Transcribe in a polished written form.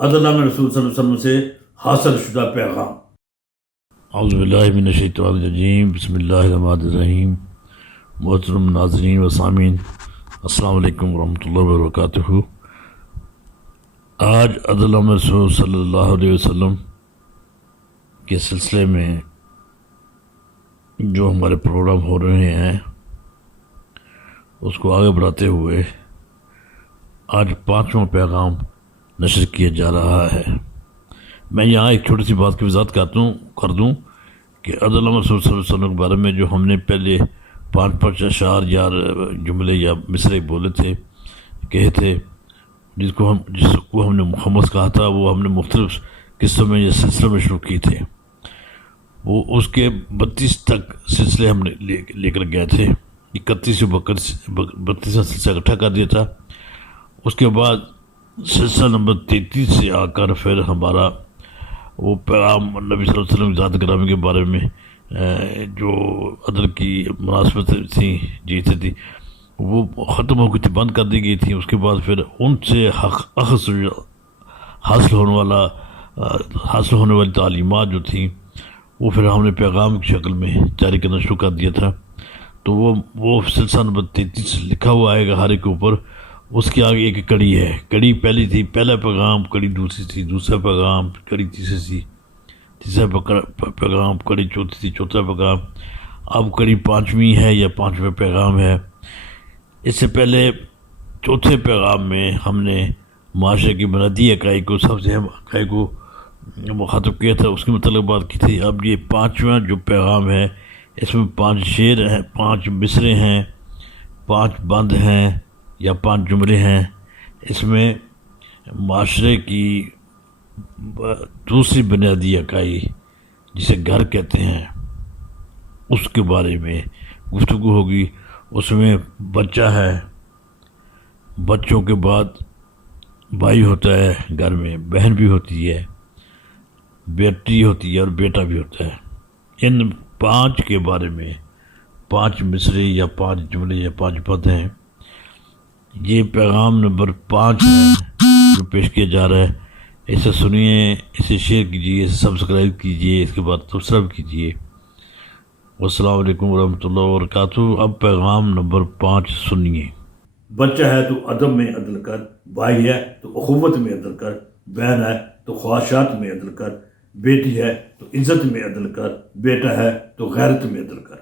عدل رسول صلی اللہ علیہ وسلم سے حاصل شدہ پیغام۔ اعوذ باللہ من الشیطان الرجیم، بسم اللہ الرحمن الرحیم۔ محترم ناظرین و سامعین، السلام علیکم ورحمۃ اللہ وبرکاتہ۔ آج عدل رسول صلی اللہ علیہ وسلم کے سلسلے میں جو ہمارے پروگرام ہو رہے ہیں اس کو آگے بڑھاتے ہوئے آج 5واں پیغام نشر کیا جا رہا ہے۔ میں یہاں ایک چھوٹی سی بات کی وضاحت کر دوں کہ عدل رسول صلی اللہ علیہ وسلم کے بارے میں جو ہم نے پہلے 5 اشعار یا جملے یا مصرے بولے تھے، کہے تھے، جس کو ہم نے محمد کہا تھا، وہ ہم نے مختلف قصوں میں یا سلسلوں میں شروع کی تھے۔ وہ اس کے 32 تک سلسلے ہم نے لے کر گئے تھے۔ 31 سے 32واں سلسلہ اکٹھا کر دیا تھا۔ اس کے بعد سلسلہ نمبر 33 سے آ کر پھر ہمارا وہ پیغام نبی صلی اللہ علیہ وسلم ذات گرامی کے بارے میں جو عدل کی مناسبت تھیں جیتے تھی وہ ختم ہو گئی تھی، بند کر دی گئی تھی۔ اس کے بعد پھر ان سے حاصل ہونے والی تعلیمات جو تھیں وہ پھر ہم نے پیغام کی شکل میں جاری کرنا شروع کر دیا تھا۔ تو وہ سلسلہ نمبر 33 لکھا ہوا آئے گا ہر ایک کے اوپر۔ اس کے آگے ایک کڑی ہے، کڑی پہلی تھی، پہلا پیغام، کڑی دوسری تھی، دوسرا پیغام، کڑی تیسری تھی، تیسرا پیغام، کڑی چوتھی تھی، چوتھا پیغام، اب کڑی 5ویں ہے یا 5واں پیغام ہے۔ اس سے پہلے چوتھے پیغام میں ہم نے معاشرے کی بنیادی اکائی کو، سب سے اہم اکائی کو مخاطب کیا تھا، اس کے متعلق بات کی تھی۔ اب یہ 5واں جو پیغام ہے اس میں 5 شعر ہیں، 5 مصرے ہیں، 5 بند ہیں یا 5 جملے ہیں۔ اس میں معاشرے کی دوسری بنیادی اکائی جسے گھر کہتے ہیں اس کے بارے میں گفتگو ہوگی۔ اس میں بچہ ہے، بچوں کے بعد بھائی ہوتا ہے، گھر میں بہن بھی ہوتی ہے، بیٹی ہوتی ہے اور بیٹا بھی ہوتا ہے۔ ان 5 کے بارے میں 5 مصرے یا 5 جملے یا 5 پد ہیں۔ یہ پیغام نمبر 5 ہے جو پیش کیا جا رہا ہے۔ اسے سنیے، اسے شیئر کیجیے، اسے سبسکرائب کیجیے، اس کے بعد تبصرہ بھی کیجیے۔ والسلام علیکم ورحمۃ اللہ وبرکاتہ۔ اب پیغام نمبر 5 سنیے۔ بچہ ہے تو ادب میں عدل کر، بھائی ہے تو اخوت میں عدل کر، بہن ہے تو خواہشات میں عدل کر، بیٹی ہے تو عزت میں عدل کر، بیٹا ہے تو غیرت میں عدل کر۔